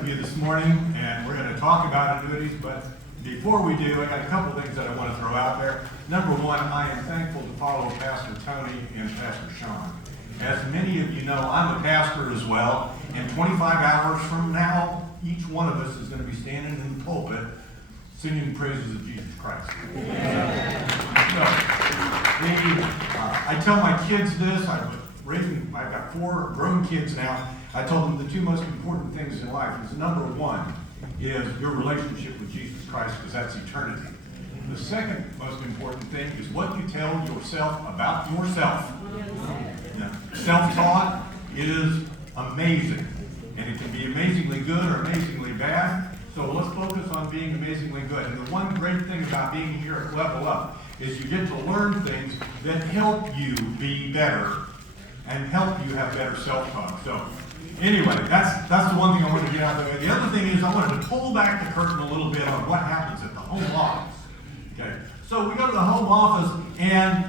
with you this morning, and we're going to talk about annuities, but before we do, I got a couple things that I want to throw out there. Number one, I am thankful to follow Pastor Tony and Pastor Sean. As many of you know, I'm a pastor as well, and 25 hours from now, each one of us is going to be standing in the pulpit singing praises of Jesus Christ. I tell my kids this. I've got 4 grown kids now. I told them the 2 most important things in life is number 1 is your relationship with Jesus Christ, because that's eternity. The second most important thing is what you tell yourself about yourself. Now, self-taught is amazing, and it can be amazingly good or amazingly bad. So let's focus on being amazingly good. And the one great thing about being here at Level Up is you get to learn things that help you be better and help you have better self-talk. So anyway, that's the one thing I wanted to get out of the way. The other thing is I wanted to pull back the curtain a little bit on what happens at the home office. Okay, so we go to the home office and,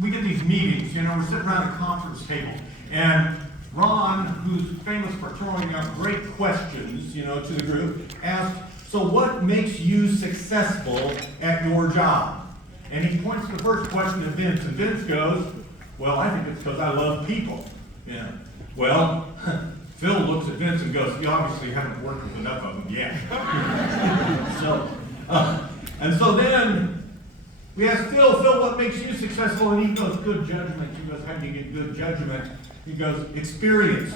we get these meetings, we're sitting around a conference table, and Ron, who's famous for throwing out great questions, to the group, asked, so what makes you successful at your job? And he points to the first question at Vince, and Vince goes, well, I think it's because I love people. Yeah. Well, Phil looks at Vince and goes, you obviously haven't worked with enough of them yet. So then we asked Phil, what makes you successful? And he goes, good judgment. He goes, how do you get good judgment? He goes, experience.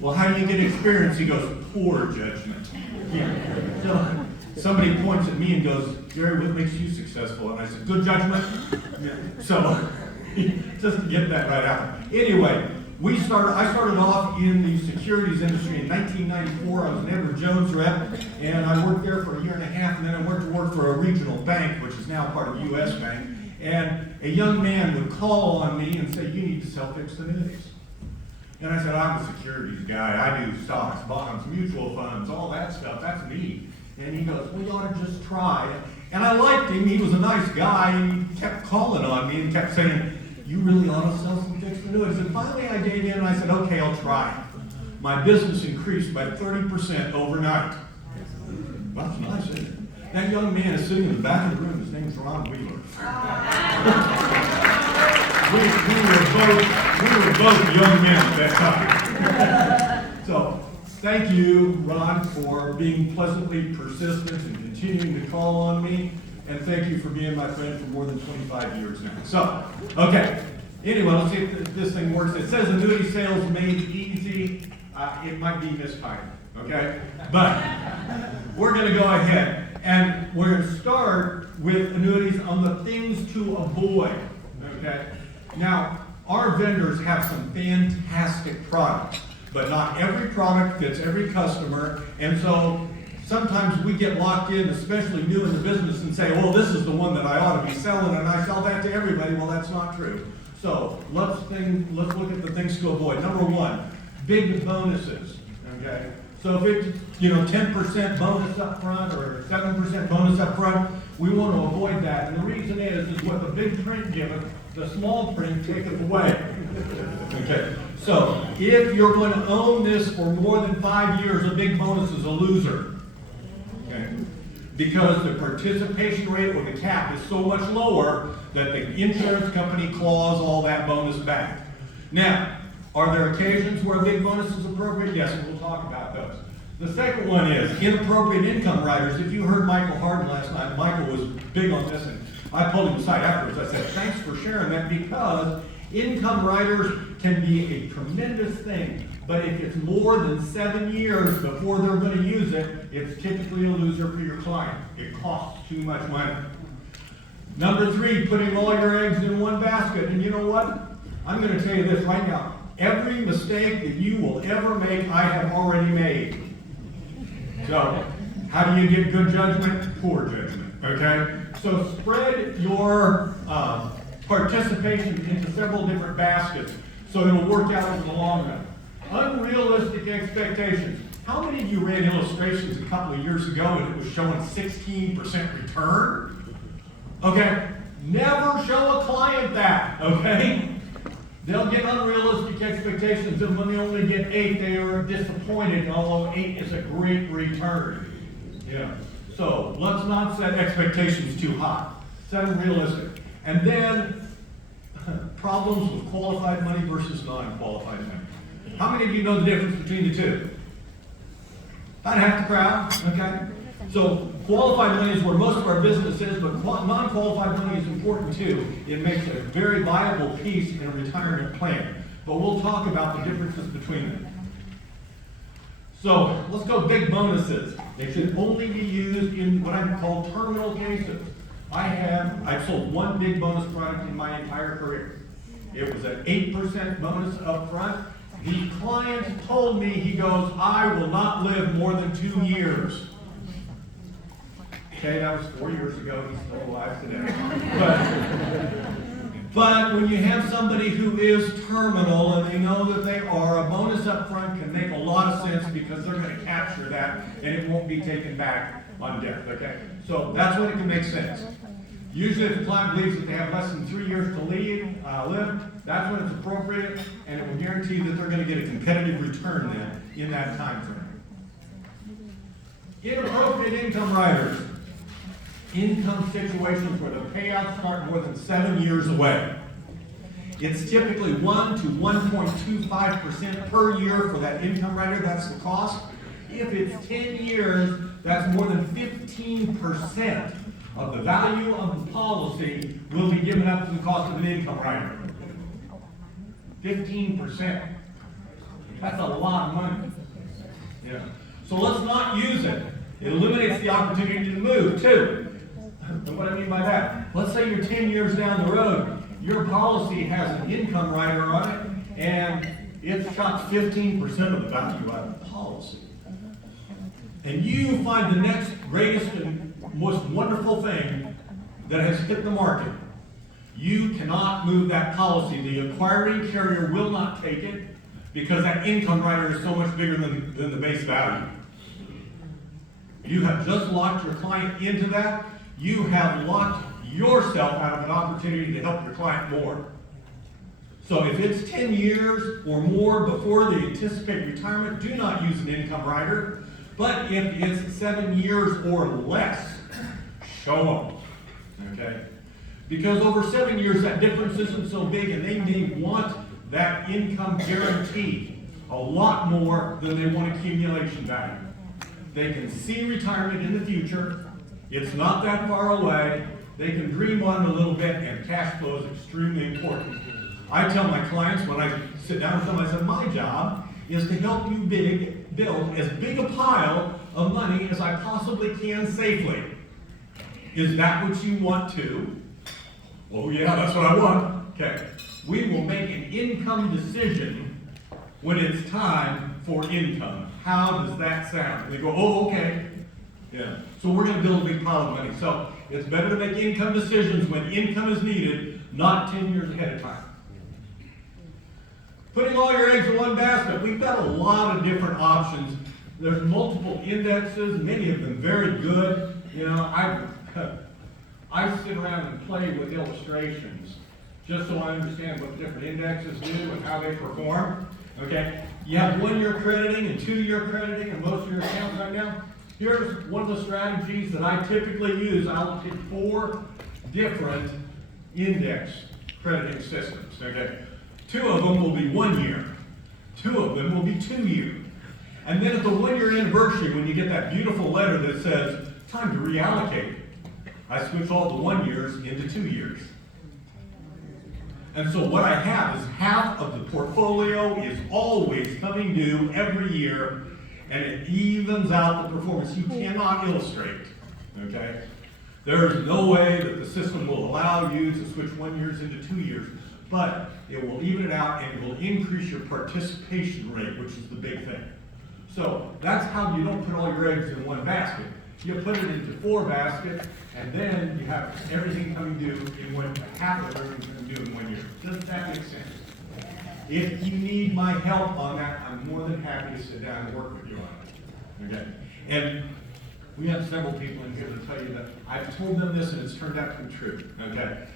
Well, how do you get experience? He goes, poor judgment. Yeah. So somebody points at me and goes, Jerry, what makes you successful? And I said, good judgment. Yeah. So just to get that right out. Anyway, I started off in the securities industry in 1994. I was an Edward Jones rep, and I worked there for a year and a half, and then I went to work for a regional bank, which is now part of U.S. Bank. And a young man would call on me and say, you need to sell fixed annuities. And I said, I'm a securities guy. I do stocks, bonds, mutual funds, all that stuff. That's me. And he goes, well, you ought to just try. And I liked him. He was a nice guy, and he kept calling on me and kept saying, you really ought to sell some fixed annuities. And finally I gave in and I said, okay, I'll try it. My business increased by 30% overnight. Well, that's nice, isn't it? That young man is sitting in the back of the room. His name's Ron Wheeler. we were both young men at that time. So thank you, Ron, for being pleasantly persistent and continuing to call on me. And thank you for being my friend for more than 25 years now. So, okay. Anyway, let's see if this thing works. It says annuity sales made easy. It might be mistimed, okay? But we're going to go ahead. And we're going to start with annuities on the things to avoid, okay? Now, our vendors have some fantastic products, but not every product fits every customer. And so sometimes we get locked in, especially new in the business, and say, well, this is the one that I ought to be selling, and I sell that to everybody. Well, that's not true. So let's look at the things to avoid. Number 1, big bonuses, okay? So if it's, 10% bonus up front or 7% bonus up front, we want to avoid that. And the reason is what the big print giveth, the small print taketh away. Okay. So if you're going to own this for more than 5 years, a big bonus is a loser. Okay. Because the participation rate or the cap is so much lower that the insurance company claws all that bonus back. Now, are there occasions where a big bonus is appropriate? Yes, and we'll talk about those. The second one is inappropriate income riders. If you heard Michael Harden last night, Michael was big on this, and I pulled him aside afterwards. I said, thanks for sharing that, because income riders can be a tremendous thing, but if it's more than 7 years before they're going to use it, it's typically a loser for your client. It costs too much money. Number 3, putting all your eggs in one basket. And you know what? I'm going to tell you this right now. Every mistake that you will ever make, I have already made. So, how do you get good judgment? Poor judgment, okay? So spread your participation into several different baskets so it'll work out over the long run. Unrealistic expectations. How many of you ran illustrations a couple of years ago and it was showing 16% return? Okay, never show a client that, okay? They'll get unrealistic expectations, and when they only get 8, they are disappointed, although 8 is a great return. Yeah. So let's not set expectations too high. Set them realistic. And then, problems with qualified money versus non-qualified money. How many of you know the difference between the two? About half the crowd, okay? So qualified money is where most of our business is, but non-qualified money is important too. It makes a very viable piece in a retirement plan. But we'll talk about the differences between them. So let's go big bonuses. They should only be used in what I call terminal cases. I've sold one big bonus product in my entire career. It was an 8% bonus up front. The client told me, he goes, I will not live more than 2 years. Okay, that was 4 years ago. He's still alive today. But when you have somebody who is terminal and they know that they are, a bonus up front can make a lot of sense because they're going to capture that and it won't be taken back on death, okay? So that's when it can make sense. Usually if the client believes that they have less than 3 years to live, that's when it's appropriate, and it will guarantee that they're going to get a competitive return then in that time frame. Inappropriate income riders. Income situations where the payouts start more than 7 years away. It's typically 1 to 1.25% per year for that income rider. That's the cost. If it's 10 years, that's more than 15% of the value of the policy will be given up to the cost of an income rider. 15%. That's a lot of money. Yeah. So let's not use it. It eliminates the opportunity to move, too. And what I mean by that, let's say you're 10 years down the road, your policy has an income rider on it, and it chops 15% of the value out of the policy. And you find the next greatest and most wonderful thing that has hit the market. You cannot move that policy. The acquiring carrier will not take it because that income rider is so much bigger than the base value. You have just locked your client into that. You have locked yourself out of an opportunity to help your client more. So if it's 10 years or more before they anticipate retirement, do not use an income rider. But if it's 7 years or less, show them. Okay? Because over 7 years, that difference isn't so big, and they may want that income guarantee a lot more than they want accumulation value. They can see retirement in the future. It's not that far away. They can dream on it a little bit, and cash flow is extremely important. I tell my clients when I sit down with them, I said, my job is to help you build as big a pile of money as I possibly can safely. Is that what you want to? Oh yeah, that's what I want. Okay. We will make an income decision when it's time for income. How does that sound? And they go, oh, okay. Yeah. So we're going to build a big pile of money. So it's better to make income decisions when income is needed, not 10 years ahead of time. Putting all your eggs in one basket. We've got a lot of different options. There's multiple indexes, many of them very good. You know, I sit around and play with illustrations just so I understand what different indexes do and how they perform. Okay? You have 1-year crediting and 2-year crediting in most of your accounts right now. Here's one of the strategies that I typically use. I'll pick 4 different index crediting systems. Okay? 2 of them will be 1 year. 2 of them will be 2 year. And then at the 1-year anniversary, when you get that beautiful letter that says, time to reallocate, I switch all the 1 years into 2 years. And so what I have is half of the portfolio is always coming due every year, and it evens out the performance. You cannot illustrate, okay? There is no way that the system will allow you to switch 1 year into 2 years, but it will even it out and it will increase your participation rate, which is the big thing. So that's how you don't put all your eggs in one basket. You put it into 4 baskets, and then you have everything coming due in half of everything coming due in 1 year. Does that make sense? If you need my help on that, I'm more than happy to sit down and work with you on it. Okay? And we have several people in here to tell you that I've told them this and it's turned out to be true. Okay?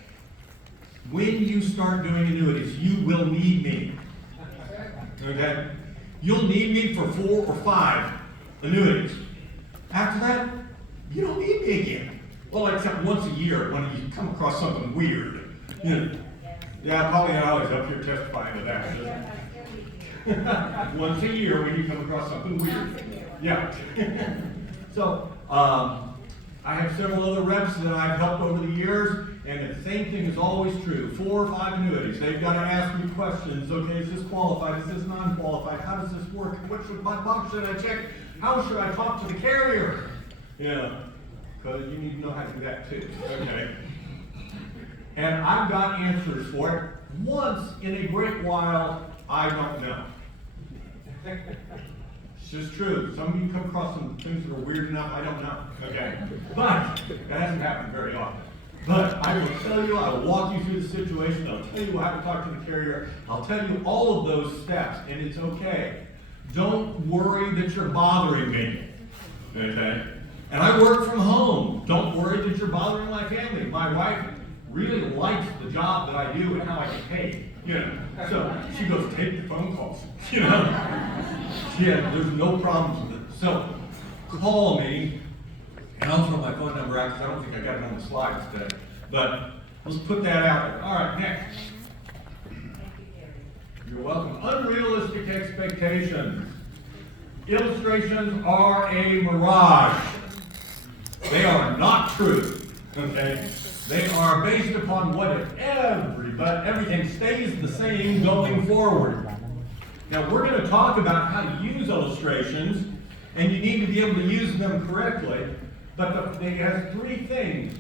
when you start doing annuities, you will need me. Okay? You'll need me for 4 or 5 annuities. After that, you don't need me again. Well, except once a year when you come across something weird. You know, yeah, Polly and I always up here testifying to that. Once a year when you come across something weird. Yeah. So, I have several other reps that I've helped over the years, and the same thing is always true. 4 or 5 annuities. They've got to ask me questions. Okay, is this qualified? Is this non-qualified? How does this work? What box should I check? How should I talk to the carrier? Yeah, because you need to know how to do that too. Okay. And I've got answers for it. Once in a great while, I don't know. It's just true. Some of you come across some things that are weird enough, I don't know. Okay. But that hasn't happened very often. But I will tell you, I will walk you through the situation, I'll tell you how to talk to the carrier, I'll tell you all of those steps, and it's okay. Don't worry that you're bothering me. Okay? And I work from home. Don't worry that you're bothering my family. My wife really likes the job that I do and how I get paid. You know, so she goes, take the phone calls. You know, yeah, there's no problems with it. So call me, and I'll throw my phone number out because I don't think I got it on the slides today. But let's put that out there. All right, next. You're welcome. Unrealistic expectations. Illustrations are a mirage. They are not true. Okay? They are based upon what if everything stays the same going forward. Now we're going to talk about how to use illustrations, and you need to be able to use them correctly. But it has 3 things,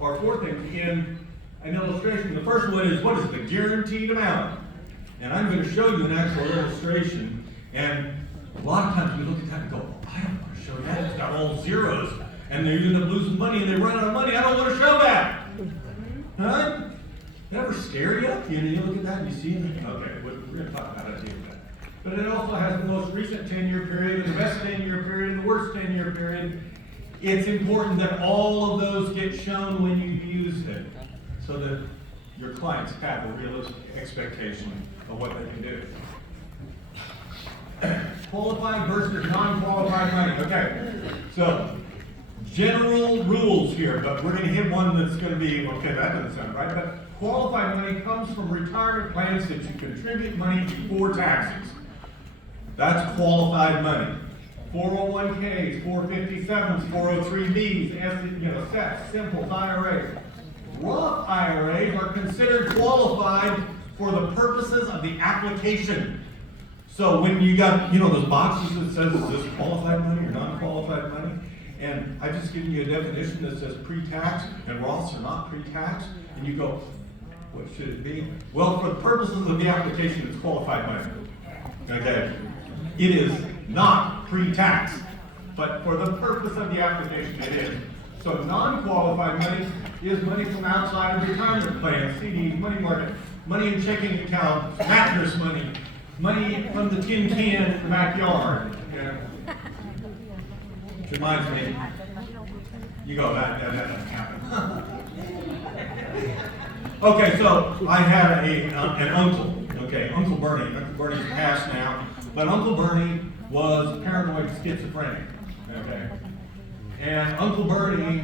or 4 things in an illustration. The first one is, what is the guaranteed amount? And I'm going to show you an actual illustration. And a lot of times we look at that and go, I don't want to show that. It's got all zeros. And they end up losing money and they run out of money. I don't want to show that. Huh? Never scare you? You look at that and you see it. Okay, we're going to talk about how to deal with that. But it also has the most recent 10-year period, the best 10-year period, and the worst 10-year period. It's important that all of those get shown when you use it so that your clients have a realistic expectation of what they can do. Qualified versus non-qualified money. Okay, so general rules here, but we're going to hit one that's going to be, okay, that doesn't sound right, but qualified money comes from retirement plans that you contribute money before taxes. That's qualified money. 401ks, 457s, 403bs, SEPs, simple IRAs. Roth IRAs are considered qualified for the purposes of the application. So when you got, those boxes that says, is this qualified money or non-qualified money? And I've just given you a definition that says pre-tax, and Roths are not pre-tax. And you go, what should it be? Well, for the purposes of the application, it's qualified money. Okay? It is not pre-tax, but for the purpose of the application, it is. So non-qualified money is money from outside of retirement plans, CDs, money market, money in checking accounts, mattress money, money from the tin can in the backyard. Which reminds me, you go, that doesn't happen. Okay, so I had an uncle, Uncle Bernie. Uncle Bernie's passed now, but Uncle Bernie was paranoid schizophrenic, okay? And Uncle Bernie,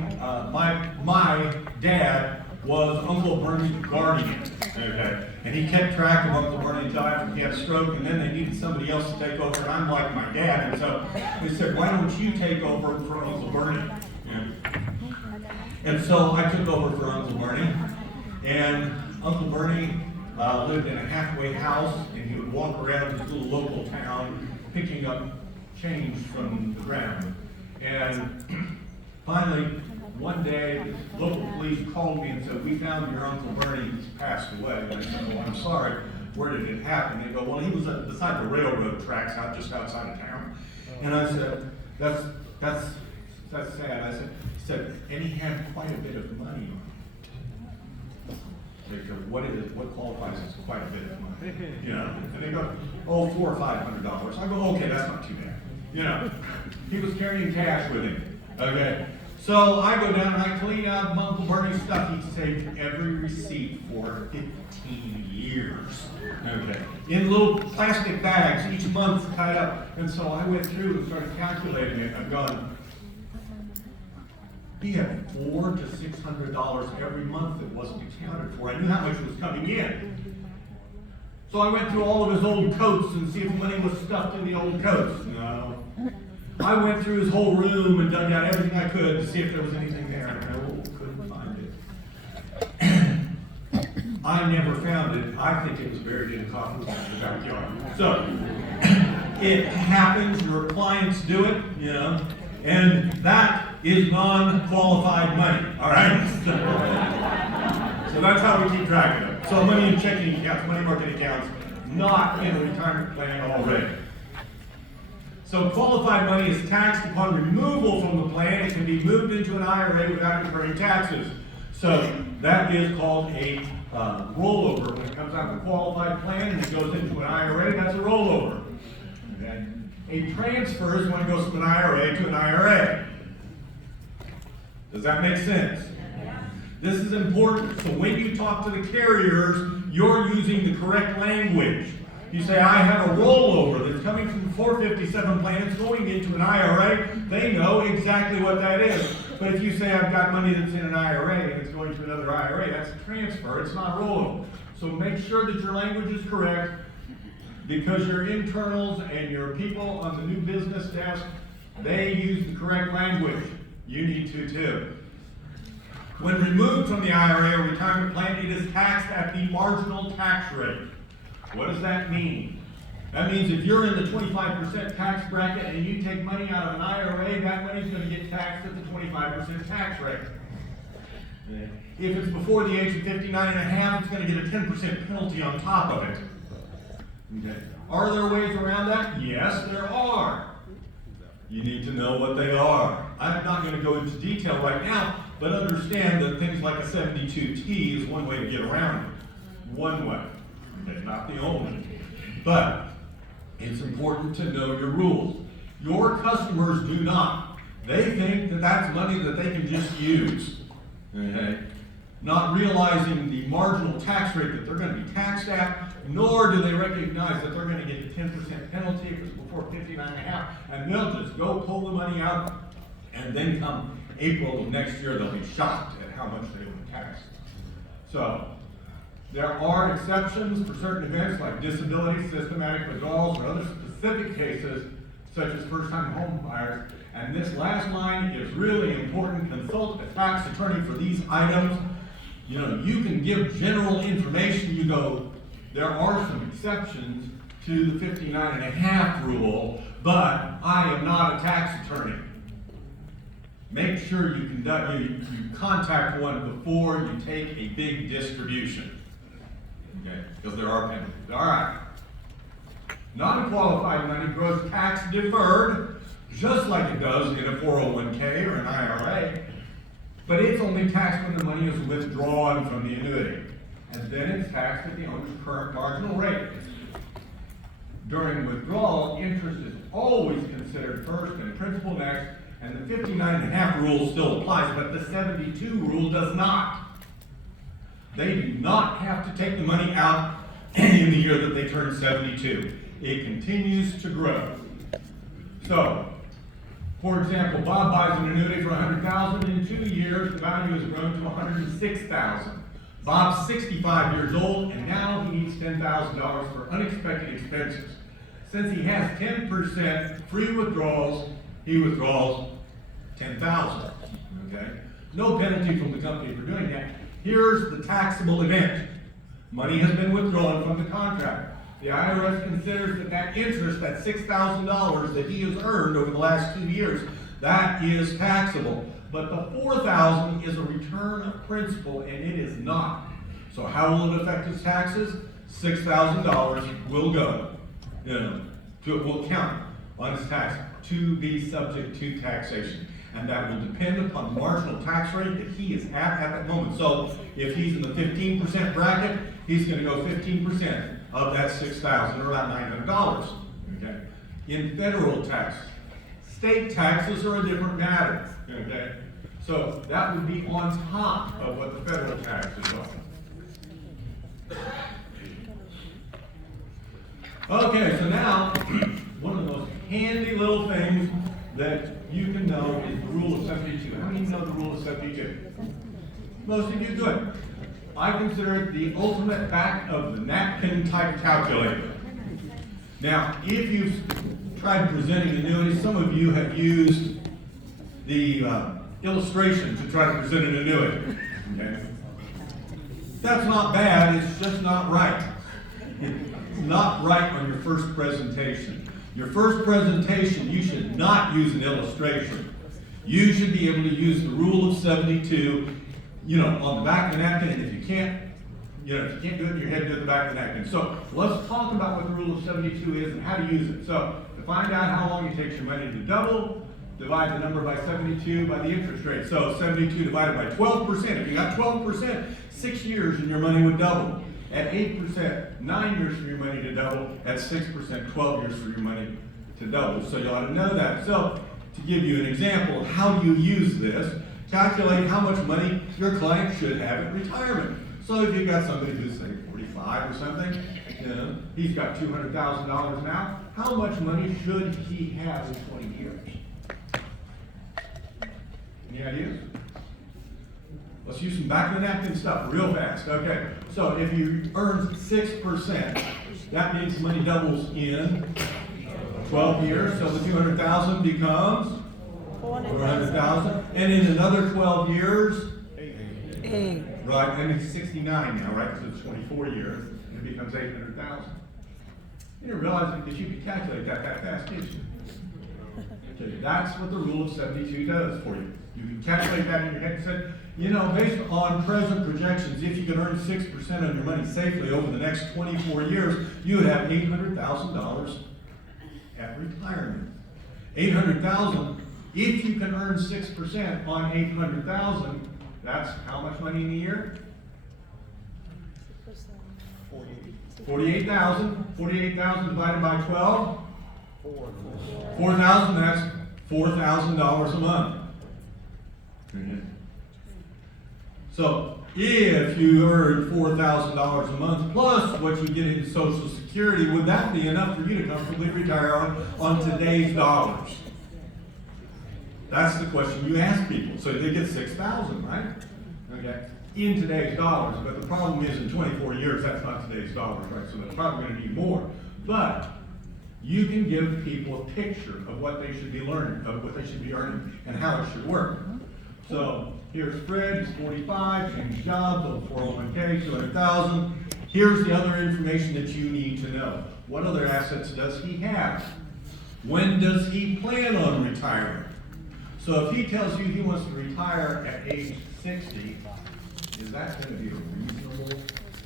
my dad was Uncle Bernie's guardian, okay? And he kept track of Uncle Bernie until after he had a stroke, and then they needed somebody else to take over, and I'm like my dad, and so they said, why don't you take over for Uncle Bernie? Yeah. And so I took over for Uncle Bernie, and Uncle Bernie lived in a halfway house, and he would walk around his little local town picking up change from the ground. And finally, one day, the local police called me and said, we found your Uncle Bernie, he's passed away. And I said, well, I'm sorry, where did it happen? They go, well, he was beside the railroad tracks just outside of town. And I said, that's sad. I said, and he had quite a bit of money on him. They go, what qualifies as quite a bit of money? And they go, oh, $400 or $500. I go, okay, that's not too bad. He was carrying cash with him. Okay. So I go down and I clean out Uncle Bernie's stuff. He saved every receipt for 15 years. Okay. In little plastic bags, each month tied up. And so I went through and started calculating it. I've gone, he had $400 to $600 every month that wasn't accounted for. I knew how much was coming in. So I went through all of his old coats and see if money was stuffed in the old coats. No. I went through his whole room and dug out everything I could to see if there was anything there. No, couldn't find it. I never found it. I think it was buried in a coffee pot in the backyard. So, it happens. Your clients do it, you know, and that is non-qualified money, all right? So that's how we keep track of it. So money in checking accounts, money market accounts, not in a retirement plan already. So qualified money is taxed upon removal from the plan. It can be moved into an IRA without incurring taxes. So that is called a rollover. When it comes out of a qualified plan and it goes into an IRA, that's a rollover. Okay? A transfer is when it goes from an IRA to an IRA. Does that make sense? This is important. So when you talk to the carriers, you're using the correct language. You say, I have a rollover that's coming from the 457 plan, it's going into an IRA, they know exactly what that is. But if you say, I've got money that's in an IRA and it's going to another IRA, that's a transfer, it's not a rollover. So make sure that your language is correct, because your internals and your people on the new business desk, they use the correct language. You need to too. When removed from the IRA or retirement plan, it is taxed at the marginal tax rate. What does that mean? That means if you're in the 25% tax bracket and you take money out of an IRA, that money's going to get taxed at the 25% tax rate. If it's before the age of 59 and a half, it's going to get a 10% penalty on top of it. Okay. Are there ways around that? Yes, there are. You need to know what they are. I'm not going to go into detail right now, but understand that things like a 72T is one way to get around it. One way. Okay, not the only. But it's important to know your rules. Your customers do not. They think that that's money that they can just use. Okay? Not realizing the marginal tax rate that they're going to be taxed at, nor do they recognize that they're going to get a 10% penalty if it's before 59 and a half, and they'll just go pull the money out, and then come April of next year, they'll be shocked at how much they will be taxed. So, there are exceptions for certain events like disability, systematic withdrawals, or other specific cases, such as first-time home buyers. And this last line is really important. Consult a tax attorney for these items. You know, you can give general information. You go, there are some exceptions to the 59 and a half rule, but I am not a tax attorney. Make sure you contact one before you take a big distribution. Okay, because there are penalties. All right. Non-qualified money grows tax deferred, just like it does in a 401k or an IRA, but it's only taxed when the money is withdrawn from the annuity, and then it's taxed at the owner's current marginal rate. During withdrawal, interest is always considered first and principal next, and the 59.5 rule still applies, but the 72 rule does not. They do not have to take the money out in the year that they turn 72. It continues to grow. So, for example, Bob buys an annuity for $100,000. In 2 years, the value has grown to $106,000. Bob's 65 years old, and now he needs $10,000 for unexpected expenses. Since he has 10% free withdrawals, he withdraws $10,000. Okay? No penalty from the company for doing that. Here's the taxable event. Money has been withdrawn from the contract. The IRS considers that interest, that $6,000 that he has earned over the last 2 years, that is taxable. But the $4,000 is a return of principal, and it is not. So how will it affect his taxes? $6,000 will go, will count on his tax to be subject to taxation. And that will depend upon the marginal tax rate that he is at that moment. So if he's in the 15% bracket, he's going to go 15% of that $6,000, or about $900. Okay? In federal tax, state taxes are a different matter. Okay? So that would be on top of what the federal taxes are. Okay, so now, one of the most handy little things that you can know is the rule of 72. How many of you know the rule of 72? Most of you, good. I consider it the ultimate back of the napkin type calculator. Now, if you've tried presenting annuities, some of you have used the illustration to try to present an annuity. Okay? That's not bad, it's just not right. It's not right on your first presentation. Your first presentation, you should not use an illustration. You should be able to use the rule of 72, on the back of the napkin, and if you can't do it in your head, do it in the back of the napkin. So let's talk about what the rule of 72 is and how to use it. So to find out how long it takes your money to double, divide the number by 72 by the interest rate. So 72 divided by 12%. If you got 12%, 6 years and your money would double. At 8%, 9 years for your money to double. At 6%, 12 years for your money to double. So you ought to know that. So to give you an example of how you use this, calculate how much money your client should have at retirement. So if you've got somebody who's, say, 45 or something, he's got $200,000 now, how much money should he have in 20 years? Any ideas? Let's use some back of the napkin stuff real fast. Okay, so if you earn 6%, that means the money doubles in 12 years. So the 200,000 becomes 400,000, and in another 12 years, right? And it's 69 now, right? Because it's 24 years, and it becomes 800,000. You didn't realize that you could calculate that fast, did you? Okay, that's what the rule of 72 does for you. You can calculate that in your head and say, based on present projections, if you can earn 6% on your money safely over the next 24 years, you would have $800,000 at retirement. $800,000, if you can earn 6% on $800,000, that's how much money in a year? 48,000. 48,000 divided by 12? 4,000, that's $4,000 a month. So if you earn $4,000 a month plus what you get in Social Security, would that be enough for you to comfortably retire on today's dollars? That's the question you ask people. So they get $6,000, right? Okay. In today's dollars, but the problem is in 24 years, that's not today's dollars, right? So they're probably going to need more. But you can give people a picture of what they should be learning, of what they should be earning, and how it should work. So here's Fred, he's 45, changed jobs, on 401k, 200,000. Here's the other information that you need to know. What other assets does he have? When does he plan on retiring? So if he tells you he wants to retire at age 60, is that going to be a reasonable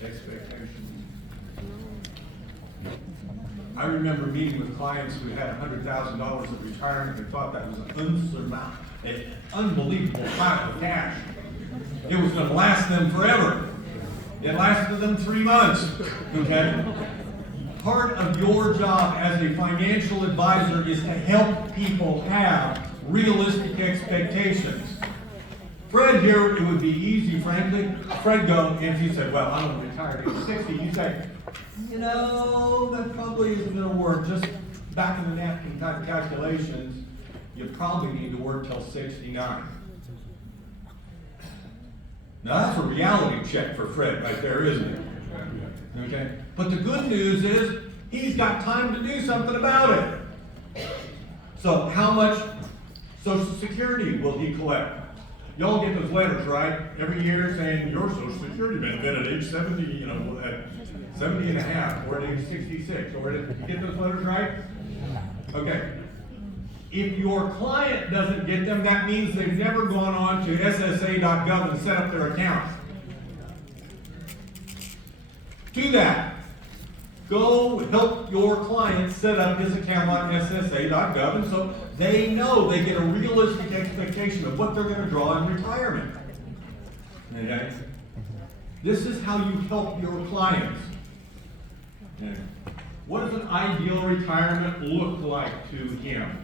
expectation? I remember meeting with clients who had $100,000 of retirement and thought that was an unbelievable pile of cash. It was going to last them forever. It lasted them 3 months. Okay? Part of your job as a financial advisor is to help people have realistic expectations. Fred here, it would be easy, frankly. Fred go, and if you said, well, I'm going to retire at age 60, you say, that probably isn't going to work. Just back in the napkin type of calculations, you probably need to work till 69. Now that's a reality check for Fred right there, isn't it? Okay? But the good news is, he's got time to do something about it. So how much Social Security will he collect? Y'all get those letters, right? Every year saying your Social Security benefit at age 70, at 70 and a half, or at age 66, or you get those letters, right? Okay. If your client doesn't get them, that means they've never gone on to SSA.gov and set up their account. Do that. Go help your client set up his account on SSA.gov, and so they know, they get a realistic expectation of what they're going to draw in retirement. Okay? This is how you help your clients. Okay. What does an ideal retirement look like to him?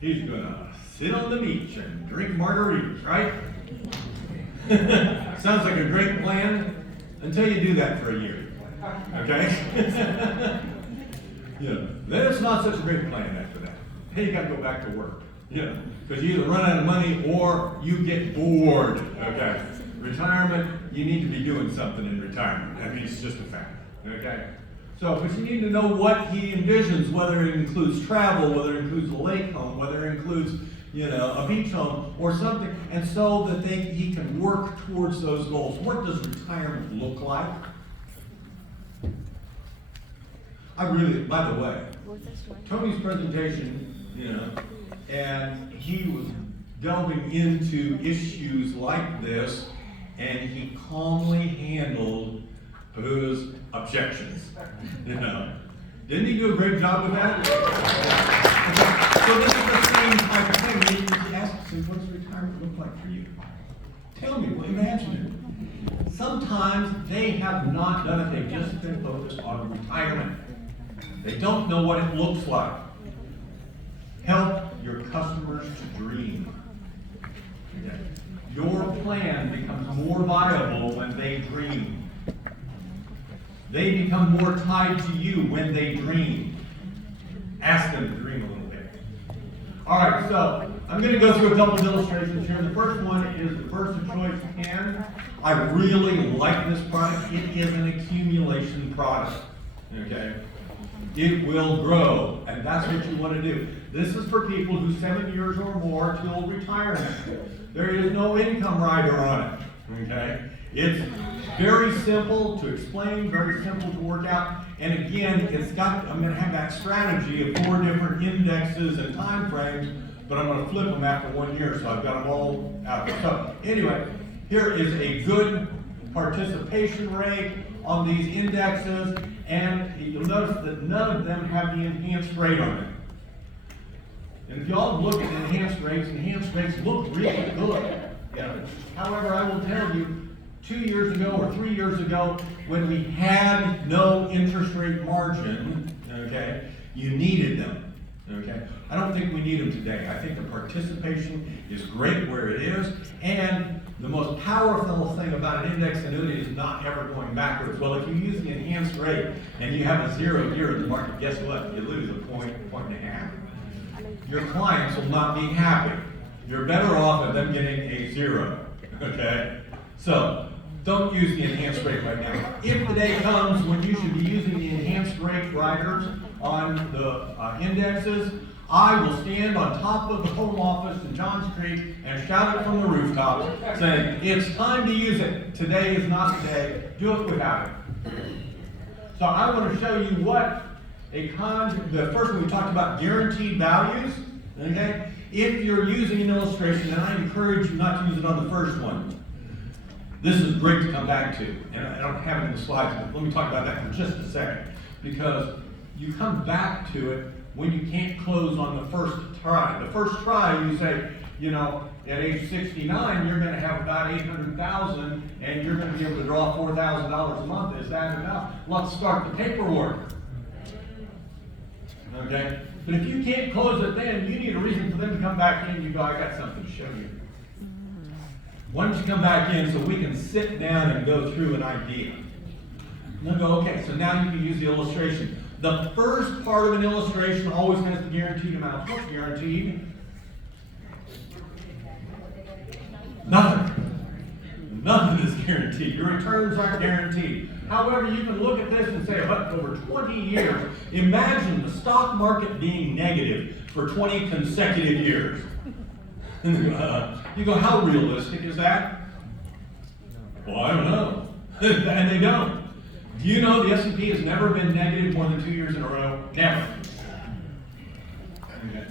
He's gonna sit on the beach and drink margaritas, right? Sounds like a great plan until you do that for a year. Okay? Then it's not such a great plan after that. Then you gotta go back to work. Because you either run out of money or you get bored. Okay? Retirement, you need to be doing something in retirement. I mean, it's just a fact. Okay? So, but you need to know what he envisions, whether it includes travel, whether it includes a lake home, whether it includes, a beach home or something, and so that he can work towards those goals. What does retirement look like? By the way, Tony's presentation, and he was delving into issues like this, and he calmly handled Boo's objections. Didn't he do a great job with that? So this is the same type of thing. You ask, what does retirement look like for you? Tell me, imagine it. Sometimes they have not done it. They've just been focused on retirement. They don't know what it looks like. Help your customers to dream. Okay. Your plan becomes more viable when they dream. They become more tied to you when they dream. Ask them to dream a little bit. All right, so I'm going to go through a couple of illustrations here. The first one is the Versa Choice Pen. I really like this product. It is an accumulation product. Okay? It will grow, and that's what you want to do. This is for people who 7 years or more till retirement. There is no income rider on it. Okay? It's very simple to explain, very simple to work out. And again, I'm going to have that strategy of 4 different indexes and time frames, but I'm going to flip them after 1 year, so I've got them all out. So anyway, here is a good participation rate on these indexes, and you'll notice that none of them have the enhanced rate on it. And if y'all look at enhanced rates look really good. However, I will tell you, 2 years ago or 3 years ago, when we had no interest rate margin, okay, you needed them. Okay? I don't think we need them today. I think the participation is great where it is, and the most powerful thing about an index annuity is not ever going backwards. Well, if you use the enhanced rate and you have a 0 year in the market, guess what? You lose a point and a half. Your clients will not be happy. You're better off of them getting a 0. Okay? So, don't use the enhanced rate right now. If the day comes when you should be using the enhanced rate riders on the indexes, I will stand on top of the home office in Johns Creek and shout it from the rooftops, saying, it's time to use it. Today is not the day. Do it without it. So I want to show you what the first one we talked about guaranteed values. Okay? If you're using an illustration, and I encourage you not to use it on the first one. This is great to come back to, and I don't have it in the slides, but let me talk about that for just a second. Because you come back to it when you can't close on the first try. The first try, you say, at age 69, you're going to have about $800,000, and you're going to be able to draw $4,000 a month. Is that enough? Let's start the paperwork. Okay? But if you can't close it then, you need a reason for them to come back in. You go, I got something to show you. Why don't you come back in so we can sit down and go through an idea? And they'll go, okay, so now you can use the illustration. The first part of an illustration always has the guaranteed amount. What's guaranteed? Nothing. Nothing is guaranteed. Your returns aren't guaranteed. However, you can look at this and say, over 20 years, imagine the stock market being negative for 20 consecutive years. You go, how realistic is that? Well, I don't know. And they don't. Do you know the S&P has never been negative more than 2 years in a row? Never. Okay.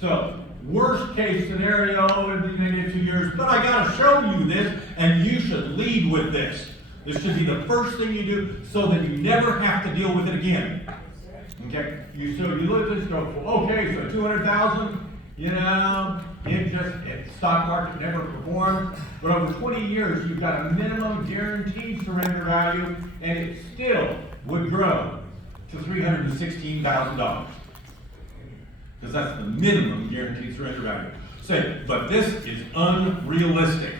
So, worst case scenario would be negative 2 years, but I got to show you this, and you should lead with this. This should be the first thing you do so that you never have to deal with it again. Okay? So you look at this, go, okay, so 200,000, the stock market never performed, but over 20 years, you've got a minimum guaranteed surrender value, and it still would grow to $316,000. because that's the minimum guaranteed surrender value. Say, but this is unrealistic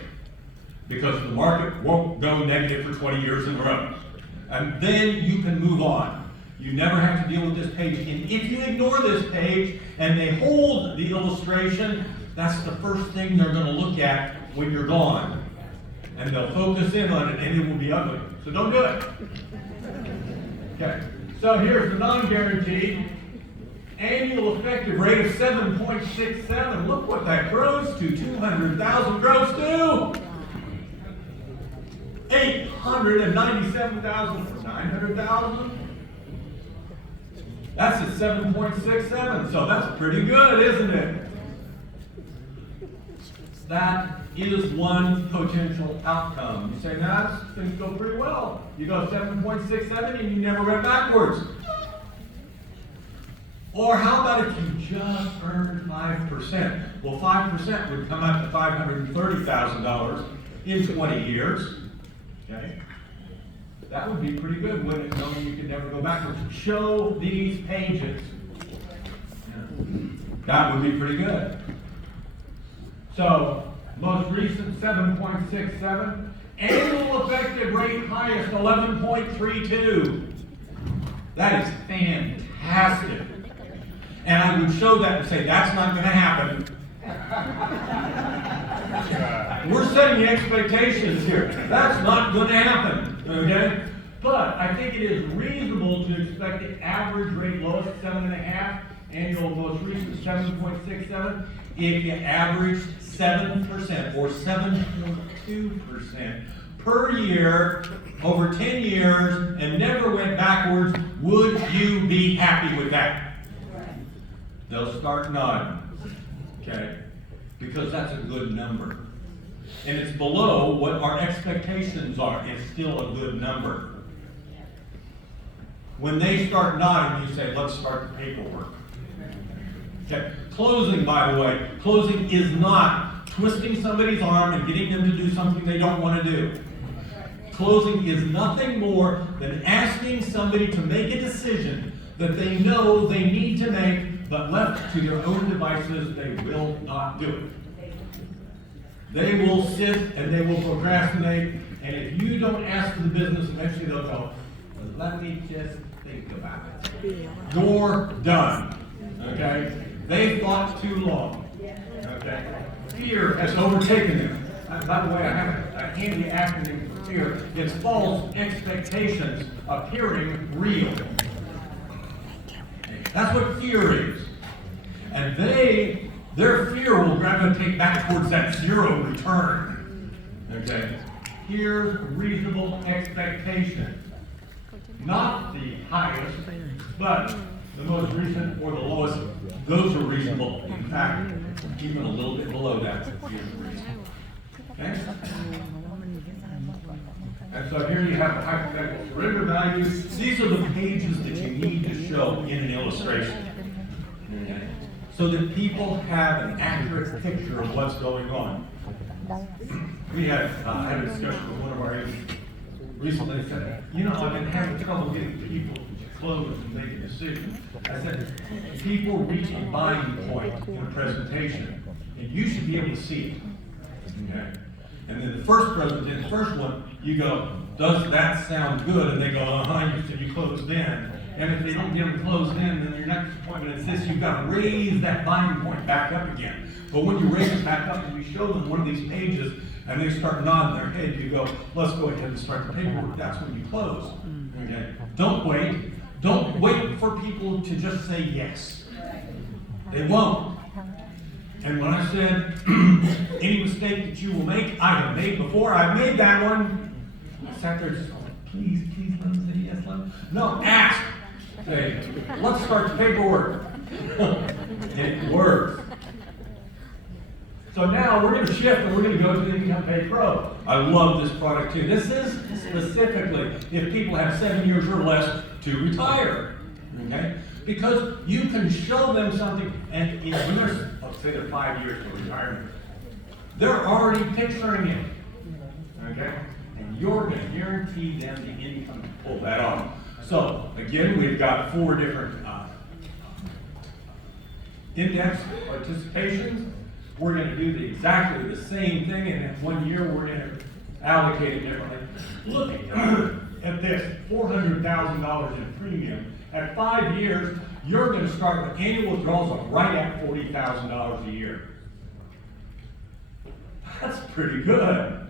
because the market won't go negative for 20 years in a row. And then you can move on. You never have to deal with this page. And if you ignore this page and they hold the illustration, that's the first thing they're going to look at when you're gone. And they'll focus in on it and it will be ugly. So don't do it. Okay. So here's the non-guaranteed. Annual effective rate of 7.67. Look what that grows to. 200,000 grows to 897,000 for 900,000. That's at 7.67. So that's pretty good, isn't it? That is one potential outcome. You say, nah, things go pretty well. You go 7.67 and you never went backwards. Or how about if you just earned 5%? Well, 5% would come up to $530,000 in 20 years. Okay? That would be pretty good, wouldn't it? Knowing you could never go backwards. Show these pages. That would be pretty good. So, most recent 7.67. Annual effective rate highest 11.32. That is fantastic. And I would show that and say, that's not going to happen. We're setting the expectations here. That's not going to happen. Okay? But I think it is reasonable to expect the average rate lowest 7.5, annual most recent 7.67. If you averaged 7% or 7.2% per year over 10 years and never went backwards, would you be happy with that? They'll start nodding, okay? Because that's a good number. And it's below what our expectations are. It's still a good number. When they start nodding, you say, let's start the paperwork. Okay. Closing, by the way, closing is not twisting somebody's arm and getting them to do something they don't want to do. Closing is nothing more than asking somebody to make a decision that they know they need to make, but left to their own devices, they will not do it. They will sit and they will procrastinate, and if you don't ask for the business, eventually they'll go, let me just think about it. You're done. Okay? They thought too long. Okay? Fear has overtaken them. By the way, I have a handy acronym for fear. It's false expectations appearing real. That's what fear is. And their fear will gravitate back towards that zero return. Okay? Here's reasonable expectation. Not the highest, but the most recent or the lowest. Those are reasonable. In fact, even a little bit below that is reasonable. Okay? And so here you have the hypothetical surrender values. These are the pages that you need to show in an illustration. Okay? So that people have an accurate picture of what's going on. We had a discussion with one of our agents recently. They said, I've been having trouble getting people to close and make a decision. I said, people reach a buying point in a presentation, and you should be able to see it. Okay? And then the first one, you go, does that sound good? And they go, you said you closed in. And if they don't get them closed in, then your next appointment is this. You've got to raise that buying point back up again. But when you raise it back up and you show them one of these pages and they start nodding their head, you go, let's go ahead and start the paperwork. That's when you close. Okay? Don't wait. Don't wait for people to just say yes. They won't. And when I said, any mistake that you will make, I have made before. I've made that one. I sat there just going, please let them say yes. No, ask. Say, let's start the paperwork. It works. So now we're going to shift and we're going to go to the Income Pay Pro. I love this product too. This is specifically if people have 7 years or less to retire. Okay? Because you can show them something, and in years, let's say they're 5 years to retirement, they're already picturing it. Okay? And you're going to guarantee them the income to pull that off. So, again, we've got 4 different index participations. We're going to do exactly the same thing, and in 1 year we're going to allocate it differently. Look at this, $400,000 in premium. At 5 years, you're going to start with annual withdrawals of right at $40,000 a year. That's pretty good.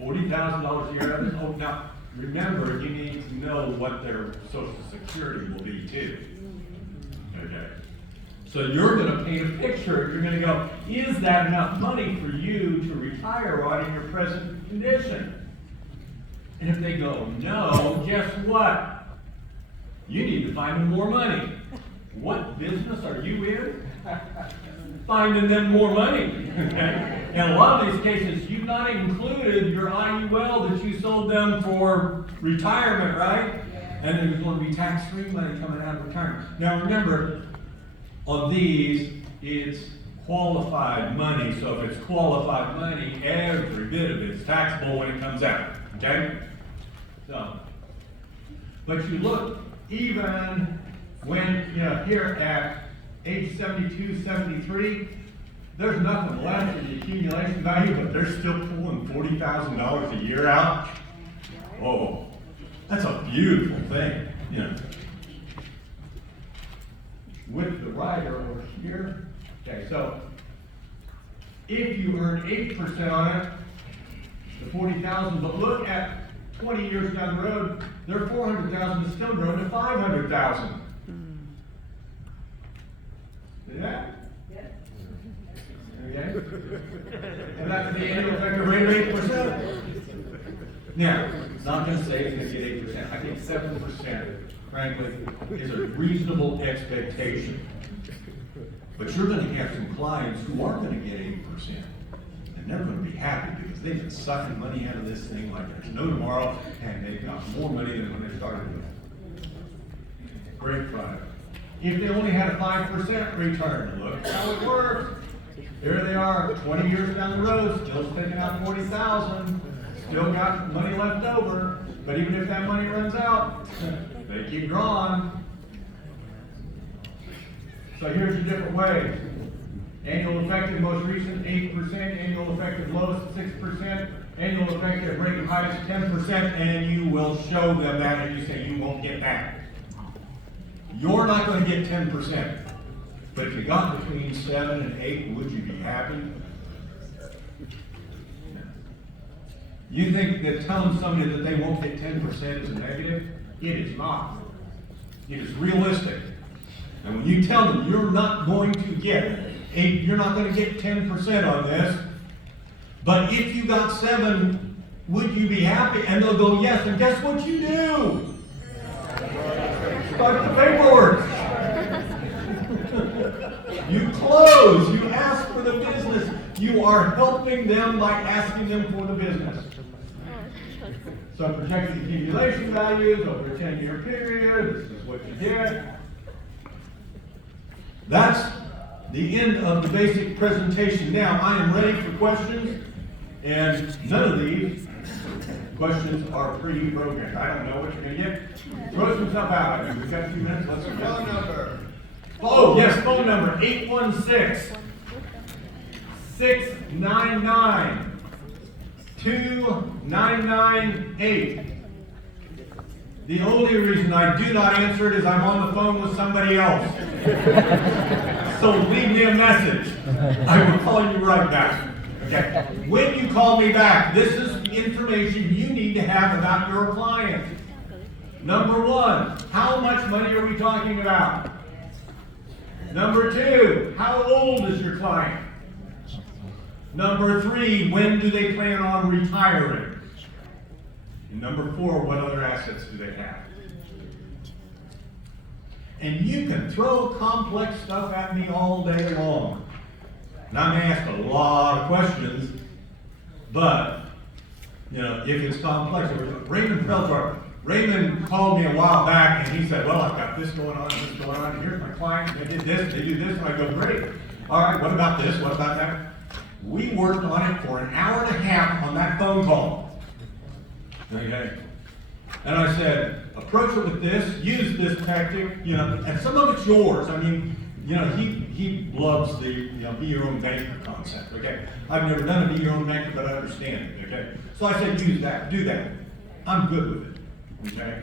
$40,000 a year. Oh, now, remember, you need to know what their Social Security will be too. Okay. So you're going to paint a picture. You're going to go, is that enough money for you to retire on in your present condition? And if they go, no, guess what? You need to find them more money. What business are you in? Finding them more money. Okay? In a lot of these cases, you've not included your IUL that you sold them for retirement, right? And there's going to be tax-free money coming out of retirement. Now remember, on these, it's qualified money. So if it's qualified money, every bit of it is taxable when it comes out. Okay? So, but you look, even when, here at age 72, 73, there's nothing left in the accumulation value, but they're still pulling $40,000 a year out. Oh, that's a beautiful thing, With the rider over here. Okay, so if you earn 8% on it, the $40,000, but look at 20 years down the road, their $400,000 is still growing to $500,000. See that? Yes. Okay. And that's the annual effective rate of 8%. Now, not going to say it's going to get 8%. I think 7%, frankly, is a reasonable expectation. But you're going to have some clients who are going to get 8%. And they're going to be happy because they've been sucking money out of this thing like there's no tomorrow, and they've got more money than when they started with it. Great product. If they only had a 5% return, look how it works. Here they are, 20 years down the road, still taking out $40,000, still got money left over. But even if that money runs out, they keep drawing. So here's your different ways. Annual effective most recent 8%, annual effective lowest 6%, annual effective rate highest 10%, and you will show them that and you say you won't get that. You're not going to get 10%. But if you got between 7 and 8, would you be happy? You think that telling somebody that they won't get 10% is a negative? It is not. It is realistic. And when you tell them you're not going to get you're not going to get 10% on this, but if you got 7, would you be happy? And they'll go, yes. And guess what you do? Start the paperwork. You close. You ask for the business. You are helping them by asking them for the business. So projected accumulation values over a 10-year period. This is what you get. That's the end of the basic presentation. Now, I am ready for questions, and none of these questions are pre-programmed. I don't know what you're going to get. Throw some stuff out. We've got 2 minutes. Let's go. Phone number. Oh, yes, phone number 816-699-2998. The only reason I do not answer it is I'm on the phone with somebody else. So leave me a message. I will call you right back. Okay. When you call me back, this is the information you need to have about your client. Number 1, how much money are we talking about? Number 2, how old is your client? Number 3, when do they plan on retiring? And number 4, what other assets do they have? And you can throw complex stuff at me all day long. And I may ask a lot of questions, but, if it's complex, Raymond called me a while back and he said, well, I've got this going on, and here's my client, they did this, they do this, and I go, great. All right, what about this, what about that? We worked on it for an hour and a half on that phone call. Okay. And I said, approach it with this, use this tactic, and some of it's yours. I mean, you know, he loves the, you know, be your own banker concept, okay? I've never done a be your own banker, but I understand it, okay? So I said, use that, do that. I'm good with it, okay?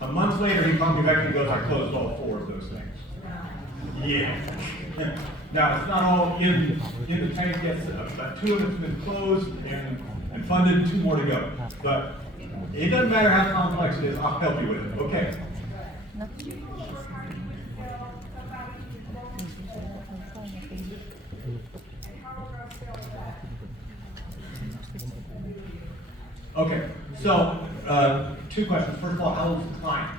A month later, he called me back and goes, I closed all 4 of those things. Yeah. Now, it's not all in the tank yet, but 2 of them's been closed and funded, 2 more to go. But it doesn't matter how complex it is, I'll help you with it, okay? Okay, so 2 questions. First of all, how old is the client?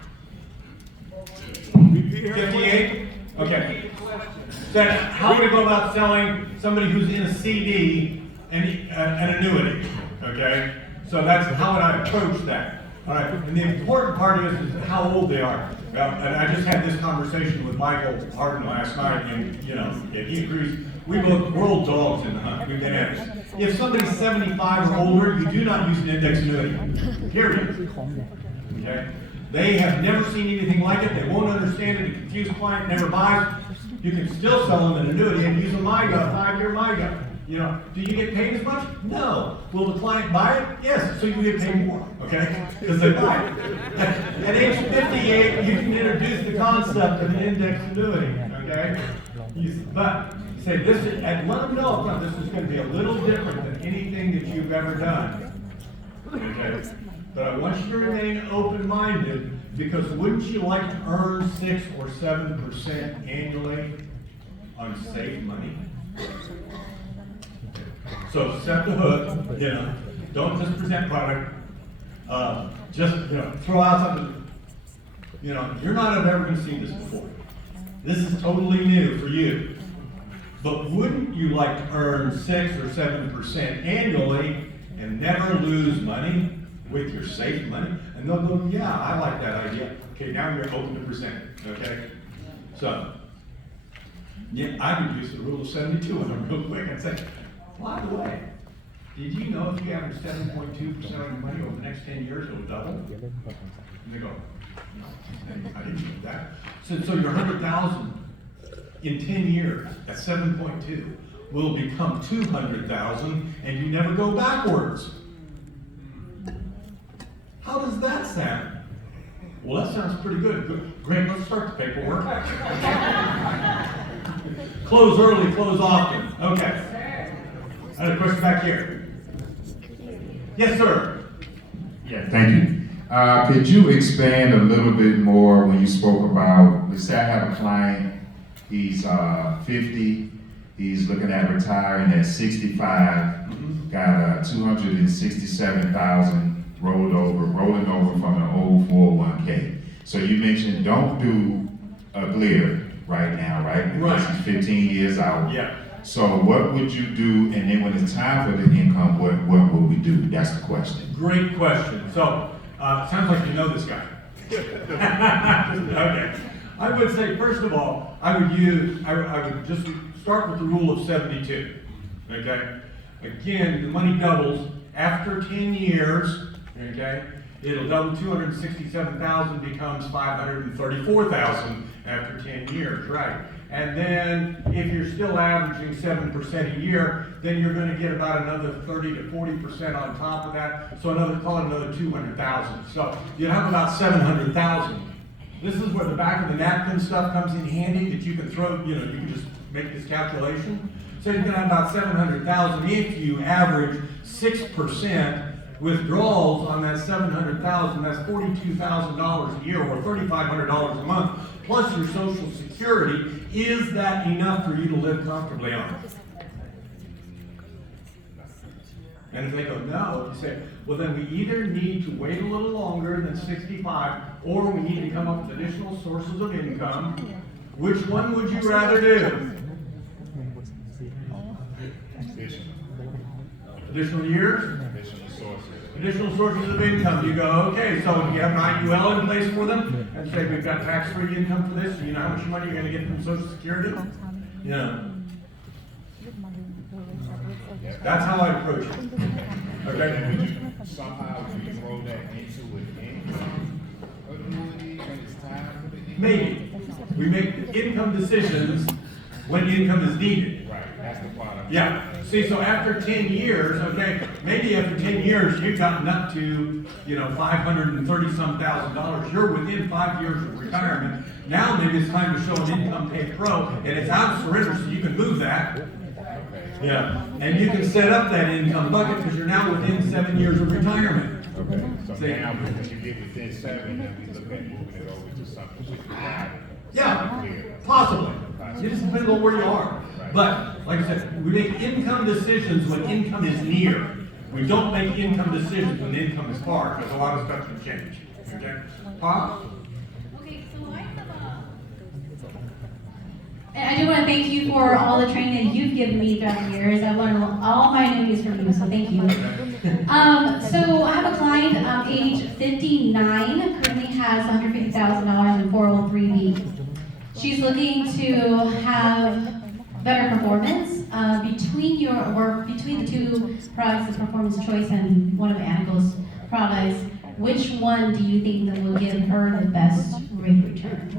58? Okay. So how would we go about selling somebody who's in a CD and an annuity? Okay? So that's how would I approach that? All right. And the important part is how old they are. And I just had this conversation with Michael Harden last night, and you know, he agrees. We're old dogs in the hunt. We've been at it. If somebody's 75 or older, you do not use an index annuity. Period. Okay? They have never seen anything like it. They won't understand it. A confused client never buys. You can still sell them an annuity and use a MIGA, 5-year MIGA. You know, do you get paid as much? No. Will the client buy it? Yes. So you get paid more, okay? Because they buy it. At age 58, you can introduce the concept of an index annuity, okay? But say this is, and let them know upfront, this is going to be a little different than anything that you've ever done, okay? But I want you to remain open-minded, because wouldn't you like to earn 6 or 7% annually on saved money? So set the hook, you know, don't just present product, just, you know, throw out something, you know, you're not ever going to see this before. This is totally new for you. But wouldn't you like to earn 6 or 7% annually and never lose money with your safe money? And they'll go, yeah, I like that idea. Okay, now you're open to present it, okay? So, yeah, I would use the rule of 72 on them real quick and say, by the way, did you know if you average 7.2% of your money over the next 10 years, it'll double? And they go, no, I didn't know that. So your 100,000 in 10 years at 7.2 will become 200,000, and you never go backwards. How does that sound? Well, that sounds pretty good. Great, let's start the paperwork. Close early, close often. Okay. I have a question back here. Yes, sir. Yeah, thank you. Could you expand a little bit more when you spoke about, let's say I have a client, he's 50, he's looking at retiring at 65, got 267,000 rolling over from an old 401k. So you mentioned don't do a GLIR right now, right? Because he's 15 years out. Yeah. So what would you do, and then when it's time for the income, what will we do? That's the question. Great question. So, sounds like you know this guy. Okay. I would say, first of all, I would just start with the rule of 72. Okay? Again, the money doubles after 10 years. Okay? It'll double. 267,000 becomes 534,000 after 10 years, right? And then if you're still averaging 7% a year, then you're going to get about another 30 to 40% on top of that. So call it another 200,000. So you have about 700,000. This is where the back of the napkin stuff comes in handy, that you can throw, you know, you can just make this calculation. So you're going to have about 700,000 if you average 6% withdrawals on that 700,000. That's $42,000 a year, or $3,500 a month, plus your Social Security. Is that enough for you to live comfortably on? And if they go, no, you say, well, then we either need to wait a little longer than 65, or we need to come up with additional sources of income. Which one would you rather do? Additional years? Additional sources of income. You go, okay, so you have an IUL in place for them, and say we've got tax-free income for this, so you know how much money you're going to get from Social Security? Yeah. That's how I approach it. Okay? Would you somehow throw that into an income annuity when it's time for the income? Maybe. We make income decisions when income is needed. Right, that's the part. Yeah, see, so after 10 years, okay, maybe after 10 years, you've gotten up to, $530-some thousand. You're within 5 years of retirement. Now maybe it's time to show an income pay pro, and it's out of surrender, so you can move that. Yeah, and you can set up that income bucket because you're now within 7 years of retirement. Okay, so See? now, when you get within 7, then we look at moving it over to something with the rider. Yeah, possibly. It just depends on where you are. But, like I said, we make income decisions when income is near. We don't make income decisions when income is far, because a lot of stuff can change. Okay? Pop? Okay, so I have and I do want to thank you for all the training that you've given me throughout the years. I've learned all my annuities from you, so thank you. So I have a client, age 59, currently has $150,000 in 403B. She's looking to have better performance between the two products, the Performance Choice and one of Annico's products. Which one do you think that will give her the best rate of return?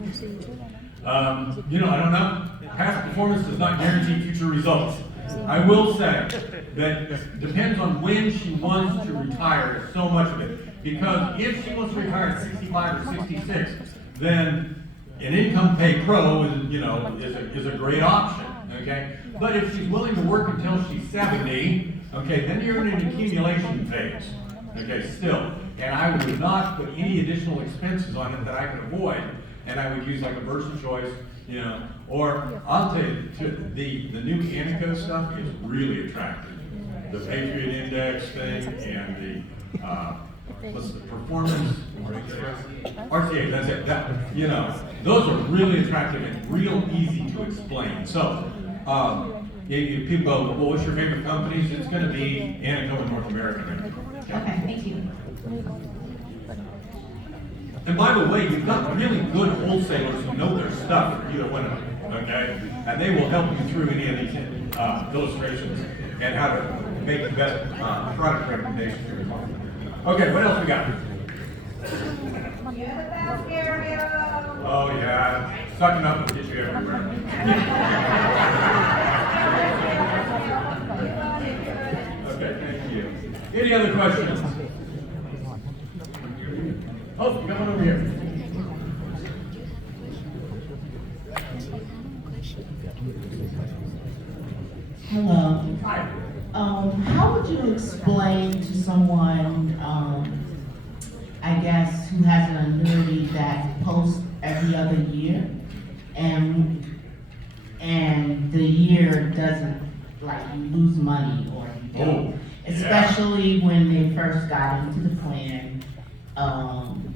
I don't know. Past performance does not guarantee future results. I will say that it depends on when she wants to retire, so much of it. Because if she wants to retire at 65 or 66, then an income pay pro is a great option, okay? But if she's willing to work until she's 70, okay, then you're in an accumulation phase, okay, still. And I would not put any additional expenses on it that I could avoid, and I would use like a Versa Choice, or I'll tell you, the new Annico stuff is really attractive. The Patriot Index thing and what's the performance? RTA, that's it. Those are really attractive and real easy to explain. So, if people go, well, what's your favorite companies? It's going to be Annico and North American. Okay, thank you. And by the way, you've got really good wholesalers who know their stuff for either one of them, okay? And they will help you through any of these illustrations and how to make the best product recommendations for your client. Okay, what else we got? Oh yeah, sucking up will get you everywhere. Okay, thank you. Any other questions? Oh, you got one over here. Hello. Hi. How would you explain to someone, I guess, who has an annuity that posts every other year, and the year doesn't, like, you lose money or you don't, especially when they first got into the plan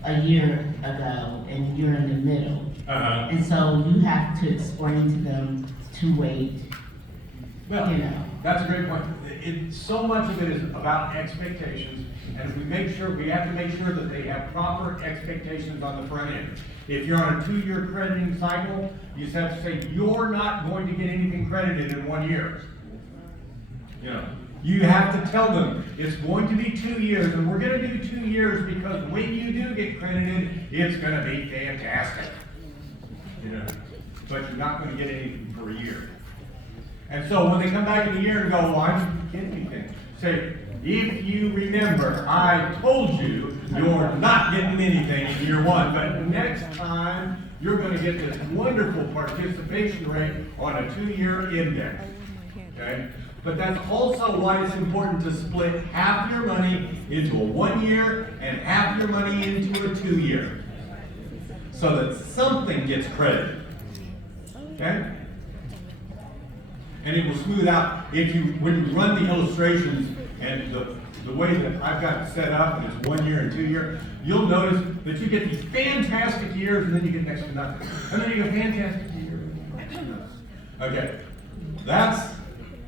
a year ago, and you're in the middle, and so you have to explain to them to wait. Well, that's a great point. So much of it is about expectations, and if we have to make sure that they have proper expectations on the front end. If you're on a 2-year crediting cycle, you just have to say, you're not going to get anything credited in 1 year. You have to tell them, it's going to be 2 years, and we're gonna do 2 years because when you do get credited, it's gonna be fantastic. But you're not gonna get anything for a year. And so when they come back in a year and go, well, I didn't get anything, say, if you remember, I told you you're not getting anything in year 1, but next time you're going to get this wonderful participation rate on a 2-year index. Okay? But that's also why it's important to split half your money into a 1-year and half your money into a 2-year, so that something gets credited. Okay? And it will smooth out when you run the illustrations and the way that I've got it set up, and it's 1 year and 2 year, you'll notice that you get these fantastic years and then you get next to nothing. And then you get fantastic years. Okay. That's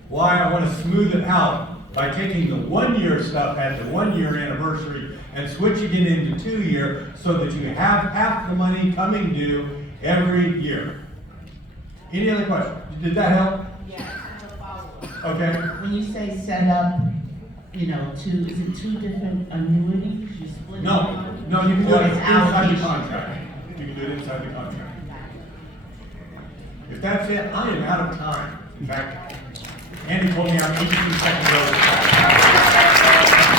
why I want to smooth it out by taking the 1 year stuff at the 1 year anniversary and switching it into 2 year so that you have half the money coming due every year. Any other questions? Did that help? Okay. When you say set up, is it 2 different annuities? You split No, it? you can do it Or it's inside the allocation? contract. You can do it inside the contract. If that's it, I am out of time. In fact, Andy told me I'm 18 seconds over.